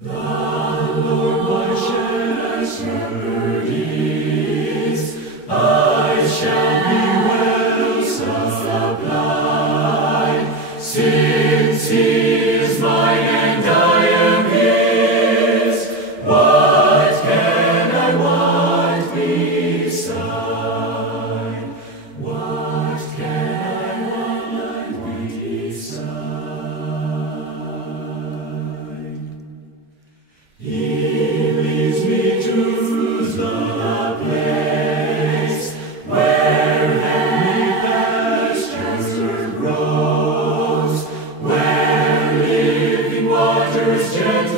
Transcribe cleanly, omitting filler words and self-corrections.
The Lord my shepherd is, I shall be well supplied, since He is mine and I am His. What can I want beside? What can I want beside? He leads me to the place where heavenly pasture grows, where living waters gently